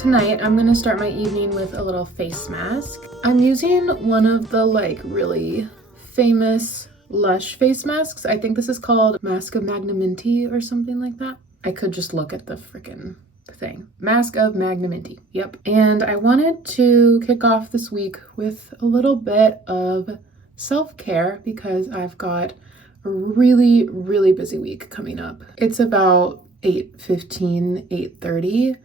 Tonight, I'm gonna start my evening with a little face mask. I'm using one of the really famous Lush face masks. I think this is called Mask of Magnaminty or something like that. I could just look at the freaking thing. Mask of Magnaminty, yep. And I wanted to kick off this week with a little bit of self-care because I've got a really, really busy week coming up. It's about 8:15, 8:30.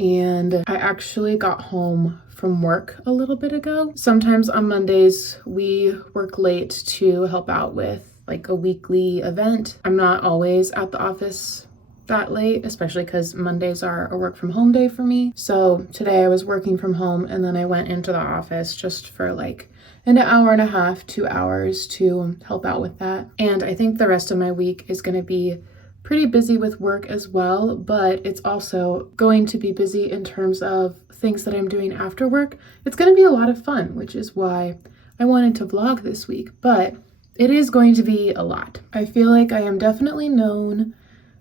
And I actually got home from work a little bit ago. Sometimes on Mondays, we work late to help out with a weekly event. I'm not always at the office that late, especially because Mondays are a work from home day for me. So today I was working from home and then I went into the office just for an hour and a half, 2 hours to help out with that. And I think the rest of my week is going to be pretty busy with work as well, but it's also going to be busy in terms of things that I'm doing after work. It's going to be a lot of fun, which is why I wanted to vlog this week, but it is going to be a lot. I feel like I am definitely known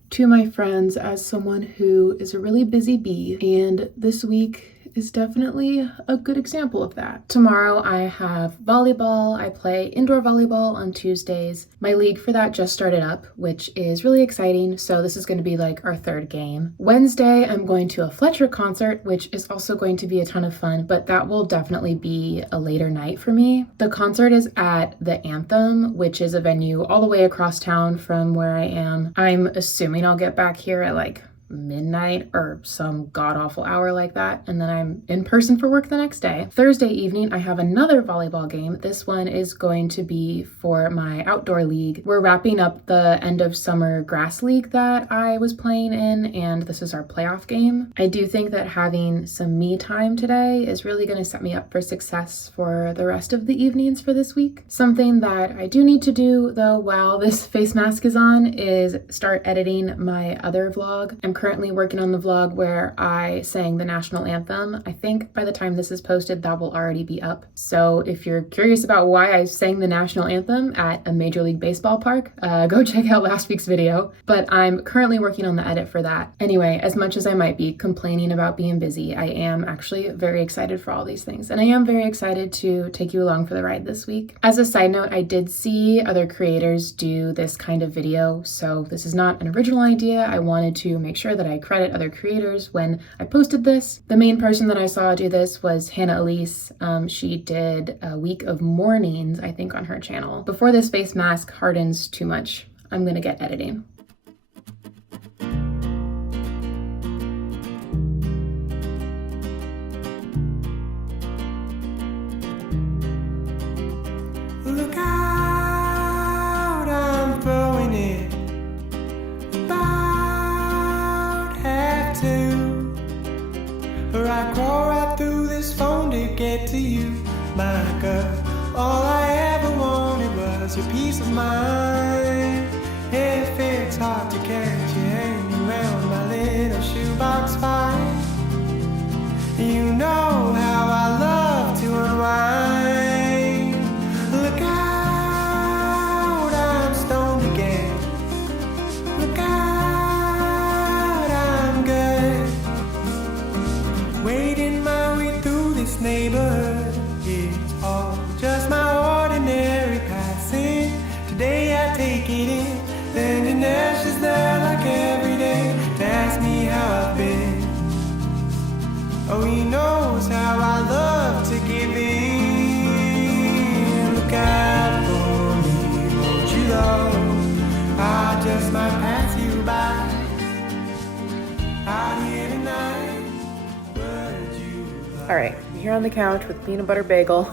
to my friends as someone who is a really busy bee, and this week is definitely a good example of that. Tomorrow I have volleyball. I play indoor volleyball on Tuesdays. My league for that just started up, which is really exciting. So this is going to be our third game. Wednesday, I'm going to a Fletcher concert, which is also going to be a ton of fun, but that will definitely be a later night for me. The concert is at the Anthem, which is a venue all the way across town from where I am. I'm assuming I'll get back here at midnight or some god-awful hour like that, and then I'm in person for work the next day. Thursday evening, I have another volleyball game. This one is going to be for my outdoor league. We're wrapping up the end of summer grass league that I was playing in, and this is our playoff game. I do think that having some me time today is really going to set me up for success for the rest of the evenings for this week. Something that I do need to do, though, while this face mask is on is start editing my other vlog. I'm currently working on the vlog where I sang the national anthem. I think by the time this is posted, that will already be up. So if you're curious about why I sang the national anthem at a Major League Baseball park, go check out last week's video. But I'm currently working on the edit for that. Anyway, as much as I might be complaining about being busy, I am actually very excited for all these things. And I am very excited to take you along for the ride this week. As a side note, I did see other creators do this kind of video. So this is not an original idea. I wanted to make sure that I credit other creators when I posted this. The main person that I saw do this was Hannah Elise. She did a week of mornings, I think, on her channel. Before this face mask hardens too much, I'm gonna get editing. Look out, I'm throwing it about half two. I crawl right through this phone to get to you, my girl. All I ever wanted was your peace of mind. If it's hard to catch you hanging around my little shoebox fight, you know how I love to unwind. Look out, I'm stoned again. Look out, I'm good. Wading my way through this neighborhood, it's all just my ordinary passing. Today I take it in, then Dinesh is there like every day to ask me how I've been. Oh, he knows how I love to give in. Look out for me, won't you, love? I just might pass you by. Out here tonight, would you love? All right, I'm here on the couch with peanut butter bagel.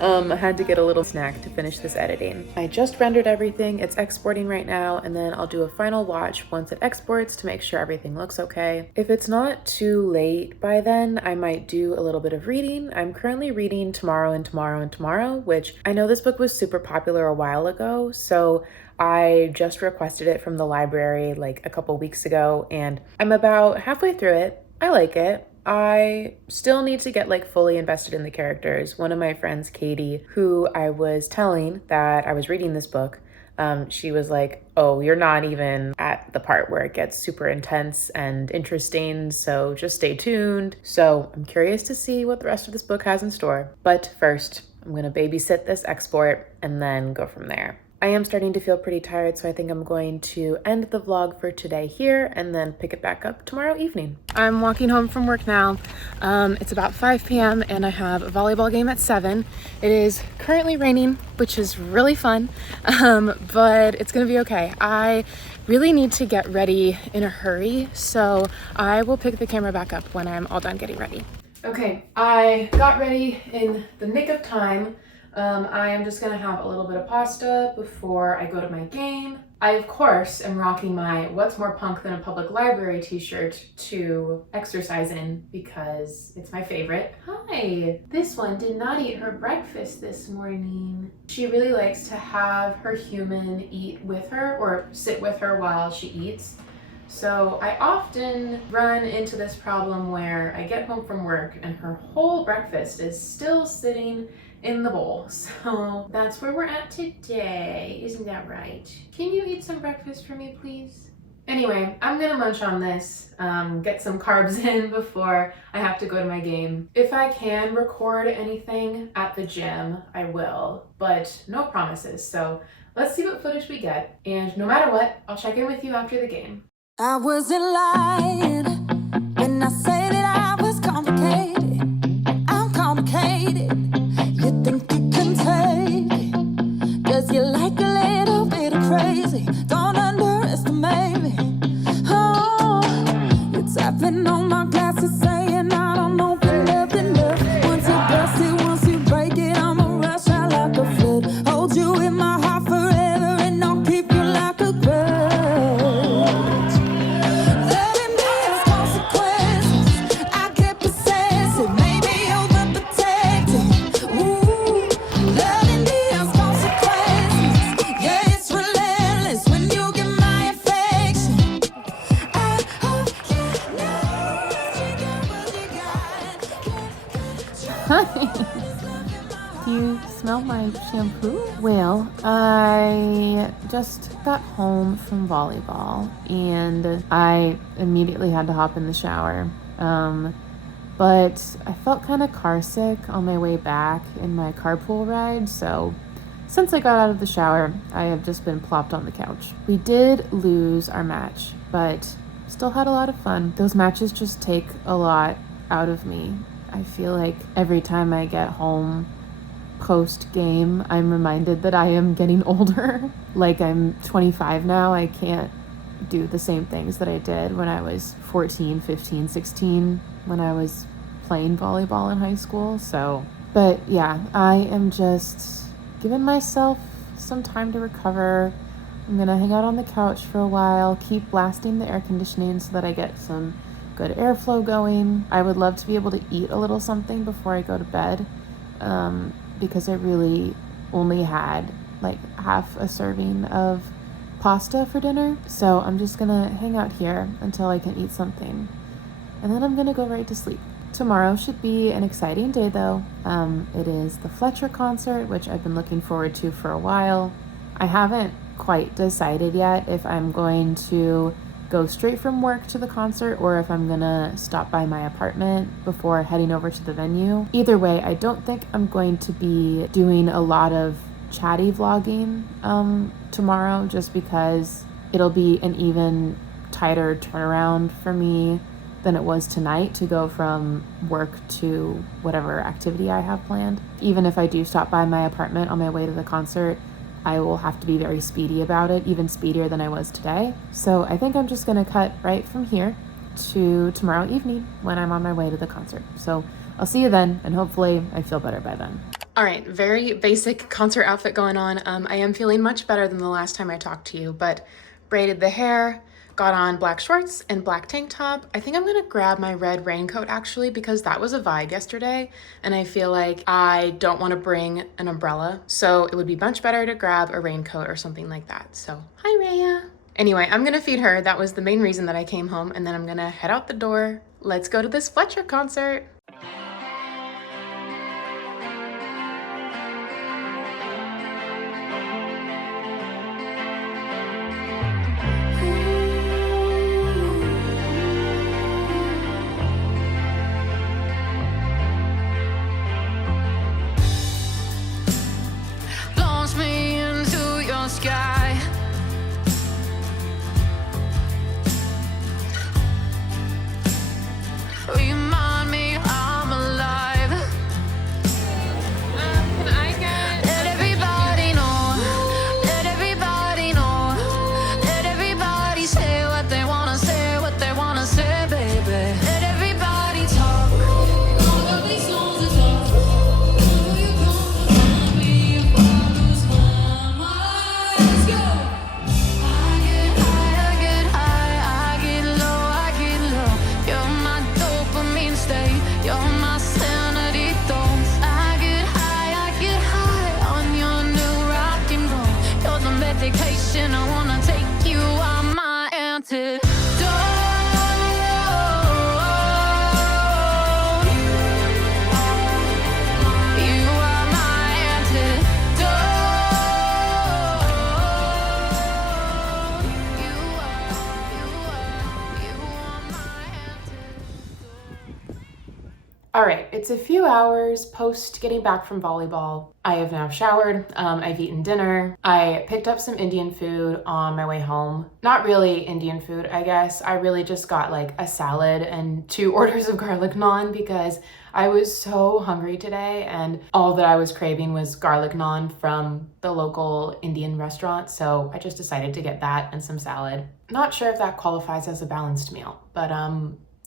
I had to get a little snack to finish this editing. I just rendered everything. It's exporting right now, and then I'll do a final watch once it exports to make sure everything looks okay. If it's not too late by then, I might do a little bit of reading. I'm currently reading Tomorrow and Tomorrow and Tomorrow, which I know this book was super popular a while ago, so I just requested it from the library a couple weeks ago, and I'm about halfway through it. I like it. I still need to get fully invested in the characters. One of my friends, Katie, who I was telling that I was reading this book, she was like, oh, you're not even at the part where it gets super intense and interesting, so just stay tuned. So I'm curious to see what the rest of this book has in store. But first, I'm gonna babysit this export and then go from there. I am starting to feel pretty tired, so I think I'm going to end the vlog for today here and then pick it back up tomorrow evening. I'm walking home from work now. It's about 5 p.m. and I have a volleyball game at 7. It is currently raining, which is really fun, but it's gonna be okay. I really need to get ready in a hurry, so I will pick the camera back up when I'm all done getting ready. Okay, I got ready in the nick of time. I am just gonna have a little bit of pasta before I go to my game. I, of course, am rocking my What's More Punk Than a Public Library t-shirt to exercise in because it's my favorite. Hi! This one did not eat her breakfast this morning. She really likes to have her human eat with her or sit with her while she eats. So I often run into this problem where I get home from work and her whole breakfast is still sitting in the bowl. So that's where we're at today. Isn't that right? Can you eat some breakfast for me, please? Anyway, I'm gonna munch on this, get some carbs in before I have to go to my game. If I can record anything at the gym, I will, but no promises. So let's see what footage we get. And no matter what, I'll check in with you after the game. I wasn't lying when I said that I was complicated. I'm complicated. You think you can take it? Does you like a little bit of crazy? Don't underestimate me. Oh, you're tapping on my glasses saying I don't open nothing up. Once you bust it, once you break it, I'ma rush out like a flood. Hold you in my heart forever and I'll keep you like a grudge. Do you smell my shampoo? Well, I just got home from volleyball and I immediately had to hop in the shower. But I felt kind of car sick on my way back in my carpool ride, so since I got out of the shower, I have just been plopped on the couch. We did lose our match, but still had a lot of fun. Those matches just take a lot out of me. I feel like every time I get home post-game, I'm reminded that I am getting older. Like I'm 25 now, I can't do the same things that I did when I was 14, 15, 16, when I was playing volleyball in high school. So, but yeah, I am just giving myself some time to recover. I'm gonna hang out on the couch for a while, keep blasting the air conditioning so that I get some good airflow going. I would love to be able to eat a little something before I go to bed, because I really only had like half a serving of pasta for dinner. So I'm just gonna hang out here until I can eat something. And then I'm gonna go right to sleep. Tomorrow should be an exciting day though. It is the Fletcher concert, which I've been looking forward to for a while. I haven't quite decided yet if I'm going to go straight from work to the concert or if I'm gonna stop by my apartment before heading over to the venue. Either way, I don't think I'm going to be doing a lot of chatty vlogging tomorrow, just because it'll be an even tighter turnaround for me than it was tonight to go from work to whatever activity I have planned. Even if I do stop by my apartment on my way to the concert, I will have to be very speedy about it, even speedier than I was today. So I think I'm just gonna cut right from here to tomorrow evening when I'm on my way to the concert. So I'll see you then, and hopefully I feel better by then. All right, very basic concert outfit going on. I am feeling much better than the last time I talked to you, but braided the hair, got on black shorts and black tank top. I think I'm gonna grab my red raincoat actually, because that was a vibe yesterday and I feel like I don't wanna bring an umbrella. So it would be much better to grab a raincoat or something like that. So, hi Raya. Anyway, I'm gonna feed her. That was the main reason that I came home, and then I'm gonna head out the door. Let's go to this Fletcher concert. All right, it's a few hours post getting back from volleyball. I have now showered, I've eaten dinner. I picked up some Indian food on my way home. Not really Indian food, I guess. I really just got like a salad and 2 orders of garlic naan because I was so hungry today and all that I was craving was garlic naan from the local Indian restaurant. So I just decided to get that and some salad. Not sure if that qualifies as a balanced meal, but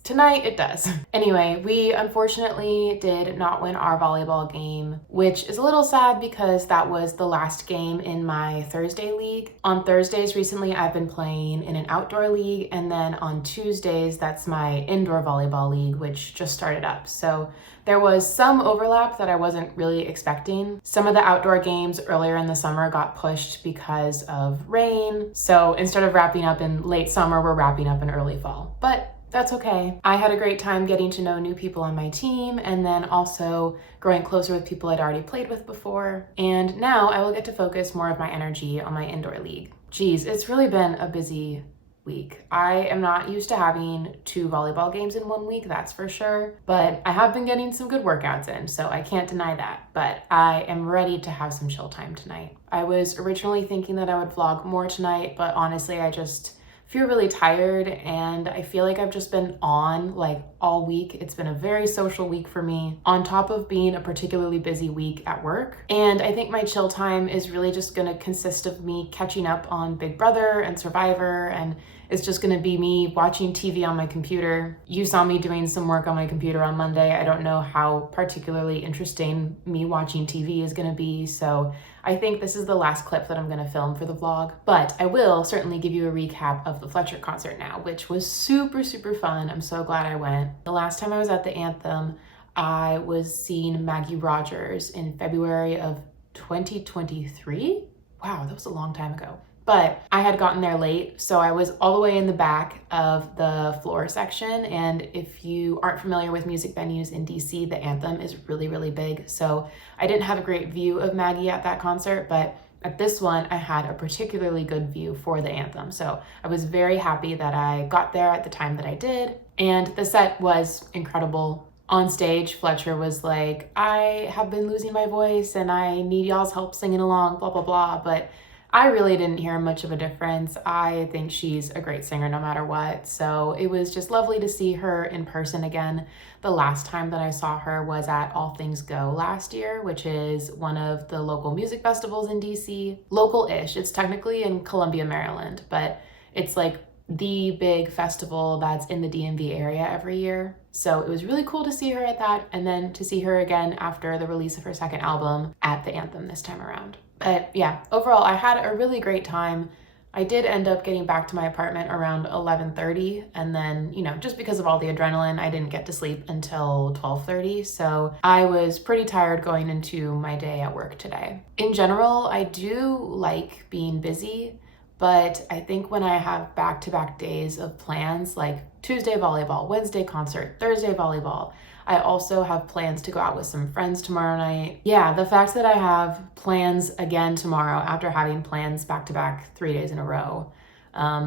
tonight it does. Anyway, we unfortunately did not win our volleyball game, which is a little sad because that was the last game in my Thursday league. On Thursdays recently, I've been playing in an outdoor league, and then on Tuesdays, that's my indoor volleyball league, which just started up. So there was some overlap that I wasn't really expecting. Some of the outdoor games earlier in the summer got pushed because of rain. So instead of wrapping up in late summer, we're wrapping up in early fall. But that's okay. I had a great time getting to know new people on my team and then also growing closer with people I'd already played with before. And now I will get to focus more of my energy on my indoor league. Geez, it's really been a busy week. I am not used to having 2 volleyball games in 1 week, that's for sure. But I have been getting some good workouts in, so I can't deny that. But I am ready to have some chill time tonight. I was originally thinking that I would vlog more tonight, but honestly, I just feel really tired and I feel like I've just been on like all week. It's been a very social week for me on top of being a particularly busy week at work. And I think my chill time is really just gonna consist of me catching up on Big Brother and Survivor, and it's just gonna be me watching TV on my computer. You saw me doing some work on my computer on Monday. I don't know how particularly interesting me watching TV is gonna be, so I think this is the last clip that I'm gonna film for the vlog, but I will certainly give you a recap of the Fletcher concert now, which was super, super fun. I'm so glad I went. The last time I was at the Anthem, I was seeing Maggie Rogers in February of 2023. Wow, that was a long time ago. But I had gotten there late, so I was all the way in the back of the floor section. And if you aren't familiar with music venues in DC, the Anthem is really, really big. So I didn't have a great view of Maggie at that concert, but at this one, I had a particularly good view for the Anthem. So I was very happy that I got there at the time that I did. And the set was incredible. On stage, Fletcher was like, I have been losing my voice and I need y'all's help singing along, blah, blah, blah. But I really didn't hear much of a difference. I think she's a great singer no matter what. So it was just lovely to see her in person again. The last time that I saw her was at All Things Go last year, which is one of the local music festivals in DC. Local-ish. It's technically in Columbia, Maryland, but it's like the big festival that's in the DMV area every year. So it was really cool to see her at that, and then to see her again after the release of her second album at the Anthem this time around. But yeah, overall, I had a really great time. I did end up getting back to my apartment around 11:30, and then, you know, just because of all the adrenaline, I didn't get to sleep until 12:30. So I was pretty tired going into my day at work today. In general, I do like being busy, but I think when I have back-to-back days of plans, like Tuesday volleyball, Wednesday concert, Thursday volleyball, I also have plans to go out with some friends tomorrow night. Yeah, the fact that I have plans again tomorrow after having plans back-to-back 3 days in a row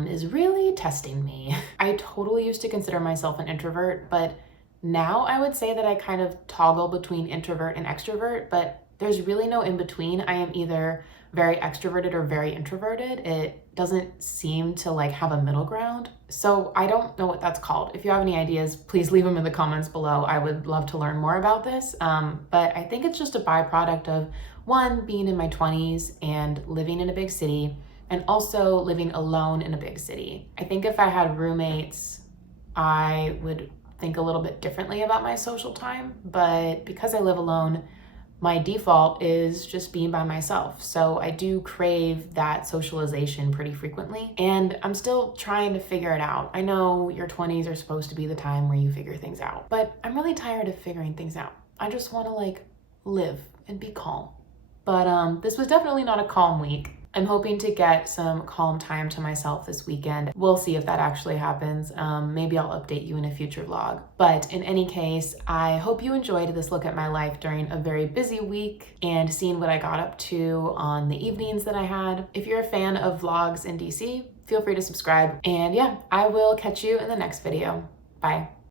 is really testing me. I totally used to consider myself an introvert, but now I would say that I kind of toggle between introvert and extrovert, but there's really no in between. I am either very extroverted or very introverted. It doesn't seem to like have a middle ground. So I don't know what that's called. If you have any ideas, please leave them in the comments below. I would love to learn more about this. But I think it's just a byproduct of one, being in my 20s and living in a big city, and also living alone in a big city. I think if I had roommates, I would think a little bit differently about my social time, but because I live alone, my default is just being by myself. So I do crave that socialization pretty frequently, and I'm still trying to figure it out. I know your 20s are supposed to be the time where you figure things out, but I'm really tired of figuring things out. I just want to like live and be calm. But this was definitely not a calm week. I'm hoping to get some calm time to myself this weekend. We'll see if that actually happens. Maybe I'll update you in a future vlog. But in any case, I hope you enjoyed this look at my life during a very busy week and seeing what I got up to on the evenings that I had. If you're a fan of vlogs in DC, feel free to subscribe. And yeah, I will catch you in the next video. Bye.